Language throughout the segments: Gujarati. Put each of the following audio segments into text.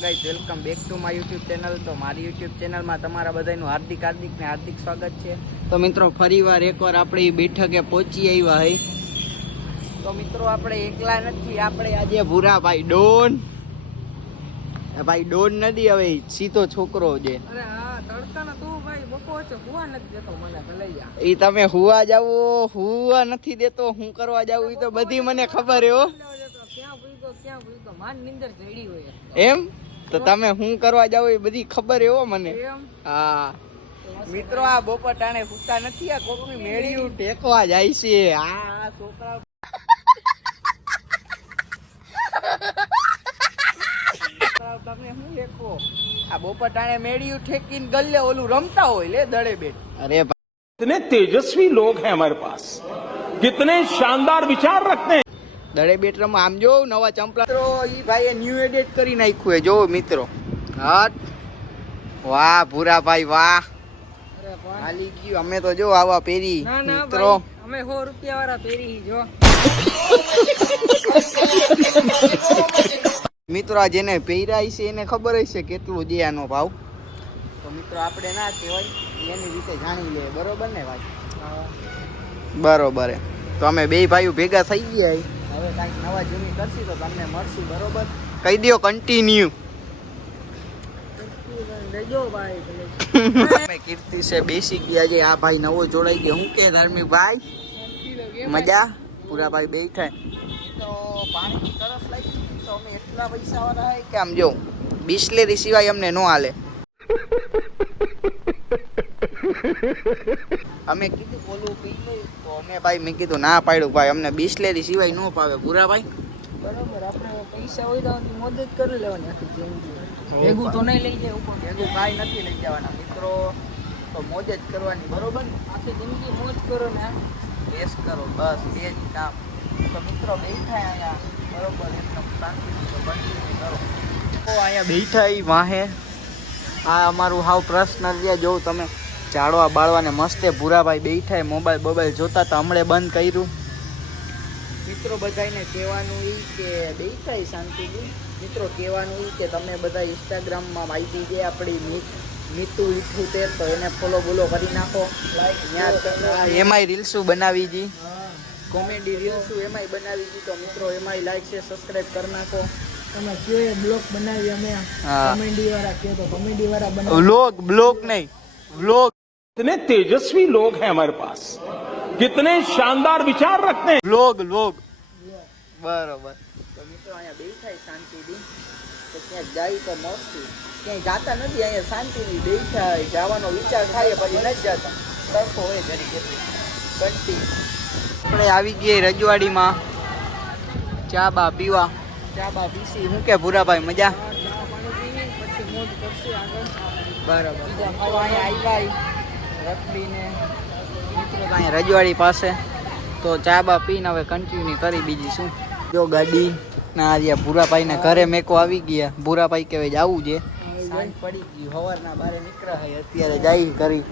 Guys welcome back to my YouTube channel. તો મારી યુટ્યુબ ચેનલમાં તમારા બધાનું હાર્દિક સ્વાગત છે. તો મિત્રો ફરીવાર એકવાર આપણી બેઠકે પહોંચી આવ્યા હે. તો મિત્રો આપણે એકલા નથી, આપણે આજે ભૂરાભાઈ ડોન ભાઈ ડોન નથી, હવે સીધો છોકરો છે. અરે હા તડકાનો તું ભાઈ બપો છે હુવા નથી દેતો મને લઈ જા. ઈ તમે હુવા જાવો, હુવા નથી દેતો, હું કરવા જાવું ઈ તો બધી મને ખબર હે હો. ક્યાં ભૂતો માન નિંદર જડી હોય એમ તો તમે હું કરવા જાવ એ બધી ખબર હે હો મને. એમ હા મિત્રો, આ બપોર ટાણે હુતા નથી, આ કોકની મેળિયું ટેકવા જાય છે. આ છોકરા તમે શું લેખો, આ બપોર ટાણે મેળિયું ઠેકીને ગલ્લે ઓલું રમતા હોય લે દડે બેટ. અરે कितने तेजस्वी लोग हैं हमारे पास, कितने शानदार विचार रखते हैं. દડે બેટ રમવા આમ જો નવા ચંપલા મિત્રો ઈ ભાઈએ ન્યુ એડિટ કરી નાખ્યું હે. જો મિત્રો હા વાહ ભૂરાભાઈ વાહ, હાલી ગયું. અમે તો જો આવા પહેરી ના ના મિત્રો. ભાઈ અમે 100 રૂપિયા વાળા પહેરી જો મિત્રો આ જેને પહેરાય છે એને ખબર હશે કેટલું છે આનો ભાવ. તો મિત્રો આપણે ના કહેવાય, એની રીતે જાણી લે, બરોબર ને ભાઈ? બરોબર હે. તો અમે બે ભાઈઓ ભેગા થઈ ગયા. હવે કાંઈક નવા જૂની કરશી તો તમને મળશું, બરોબર? કહી દો કન્ટિન્યુ. લેજો ભાઈ અમે કીર્તિ છે બેસી ગયા છે. આ ભાઈ નવો જોડાઈ ગયો. હું કે ધાર્મિક ભાઈ મજા? પૂરા ભાઈ બેઠા તો પાણીની તરસ લાગી તો અમે એટલા પૈસા વાળા હે કે આમ જો બિસ્લેરી સિવાય અમને નો હાલે. અમે કીધું બોલું પી લઈ તો અમે ભાઈ મેં કીધું ના પાડ્યું ભાઈ, અમને બિસ્લેરી સિવાય નો પાવે. પૂરા ભાઈ બરોબર, આપણે પૈસા હોય તો મદદ કરી લેવાની આખી જિંદગી. ભેગું તો નહીં લઈ જાય ઉપર, ભેગું કાંઈ નથી લઈ જવાના મિત્રો, તો મોજ જ કરવાની, બરોબર ને? આખી જિંદગી મોજ કરો ને એસ કરો બસ, એ જ કામ. તો મિત્રો બેઠા અહીંયા બરોબર, એકદમ શાંતિથી તો કન્ટિન્યુ કરો. તો અહીંયા બેઠા એ વાહે આ અમારું હાવ પર્સનલ છે. જોઉં તમે ઝાડવા બાળવાને મસ્તે ભૂરાભાઈ બેઠા મોબાઈલ જોતા તો હમણે બંધ કર્યું. મિત્રો બધાને કહેવાનું એ કે બેઠા શાંતિથી. મિત્રો કહેવાનું એ કે તમે બધા ઇન્સ્ટાગ્રામમાં માહિતી છે આપણી મીતુ 78, તો એને ફોલો કરી નાખો. એમાંય રીલ્સું બનાવી જી, કોમેડી રીલ્સું એમાંય બનાવી જી. તો મિત્રો એમાંય લાઈક છે સબસ્ક્રાઇબ કરી નાખો. તમે કે બ્લોગ બનાવી અમે કોમેડી વાળા કે તો કોમેડી વાળા બનાવી. બ્લોગ નહીં, વ્લોગ. कितने तेजस्वी लोग हैं हमारे पास, कितने शानदार विचार रखते हैं. વ્લોગ બરોબર. તો મિત્રો અહીંયા બેઠા શાંતિથી, તો ક્યાંક જાય તો મળશું. ક્યાંય જાતા નથી, અહીંયા શાંતિથી બેઠા જવાનો વિચાર થાય પછી નથી જતા. તરફો હોય જરી કેટલી કંટી. આપણે આવી ગયા રજવાડીમાં ચા બા પીવા. ચા બા પીસી. શું કે ભૂરાભાઈ મજા? પછી મોજ કરશે આગળ. બરાબર. બીજા અહીંયા આવ્યા રખડીને મિત્રો અહીંયા રજવાડી પાસે. તો ચા બા પીને હવે કન્ટિન્યુ કરી બીજી શું. જો ગાડી ના આજે ભૂરાભાઈને ઘરે મેકો આવી ગયા. ભૂરાભાઈ કહેવાય જવું છે, સાંજ પડી ગઈ, સવારના બારે નીકળ્યા છે, અત્યારે જાય કરી.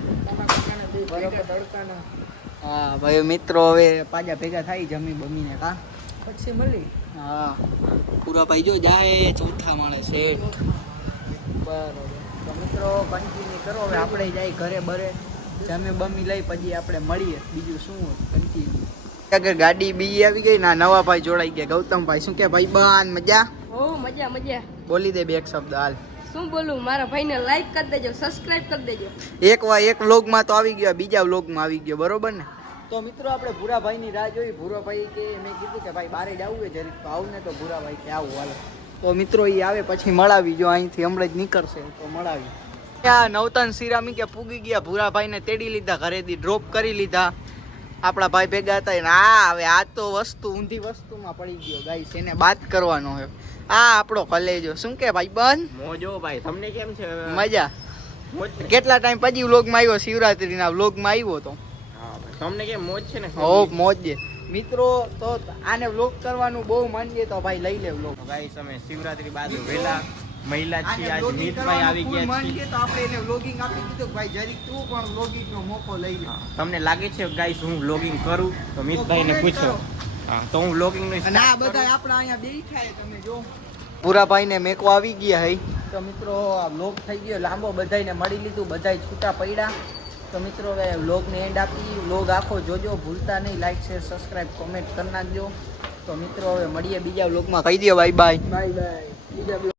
હા ભાઈ મિત્રો હવે પાછા ભેગા થાય જમી બમીને કા પછી મળી. હા ભૂરાભાઈ જો જાય ચોથા મળે છે. બરોબર. તો મિત્રો કન્ટિન્યુ કરો. હવે આપણે જાય ઘરે બરે જમી બમી લઈ પછી આપણે મળીએ. બીજું શું હોય કન્ટિન્યુ. આગળ ગાડી બીજી આવી ગઈ ના, નવા ભાઈ જોડાઈ ગયા. ગૌતમભાઈ શું કે ભાઈ બાન મજા? ઓ મજા. બોલી દે બે એક શબ્દ હાલ. શું બોલું, મારા ભાઈને લાઈક કરી દેજો, સબસ્ક્રાઇબ કરી દેજો. એક વ્લોગમાં તો આવી ગયો, બીજા વ્લોગમાં આવી ગયો, બરોબર ને? તો મિત્રો આપણે ભૂરાભાઈની રાહ જોઈ. ભૂરાભાઈ કે મેં કીધું કે ભાઈ બારે જવું હોય જરીક તો આવું ને, તો ભૂરાભાઈ કે આવું હાલે. તો મિત્રો એ આવે પછી મળાવી. જો અહીંથી હમણાં જ નીકળશે તો મળાવી. ત્યાં નવતન સિરામી કે પૂગી ગયા. ભૂરાભાઈને તેડી લીધા, ઘરેથી ડ્રોપ કરી લીધા. આપણા ભાઈ ભેગા હતા ને હવે આ તો વસ્તુ ઊંધી વસ્તુમાં પડી ગયો ગાઈસ, એને બાત કરવાનો છે. આ આપણો કલેજો શું કે ભાઈ બંધ મોજો ભાઈ, તમને કેમ છે? મજા? કેટલા ટાઈમ પછી વ્લોગમાં આવ્યો, શિવરાત્રીના વ્લોગમાં આવ્યો તો. તમને કેમ મોજ છે ને? ઓ મોજ છે મિત્રો. તો આને વ્લોગ કરવાનું બહુ મન છે તો ભાઈ લઈ લે વ્લોગ. ગાઈસ અમે શિવરાત્રી બાદ વેલા મહિલા છીએ, આજ મિતભાઈ આવી ગયા છે. તો આપણે એને વ્લોગિંગ આપી દીધું ભાઈ જરીક તું પણ વ્લોગિંગનો મોકો લઈ લે. તમને લાગે છે ગાઈસ હું વ્લોગિંગ કરું? તો મિતભાઈને પૂછો. હા તો હું વ્લોગિંગ નું અને આ બધા આપણા અહીંયા બેઠા છે, તમે જો ભૂરાભાઈને મેકવા આવી ગયા હઈ. તો મિત્રો આ વ્લોગ થઈ ગયો લાંબો, બધાને મળી લીધું, બધાય છૂટા પડ્યા. તો મિત્રો હવે વ્લોગને એન્ડ આપી. વ્લોગ આખો જોજો, ભૂલતા નહીં. લાઈક શેર સબસ્ક્રાઈબ કોમેન્ટ કરી નાખજો. તો મિત્રો હવે મળીએ બીજા વ્લોગમાં. કહી દો બાય બાય. Bye bye. બીજા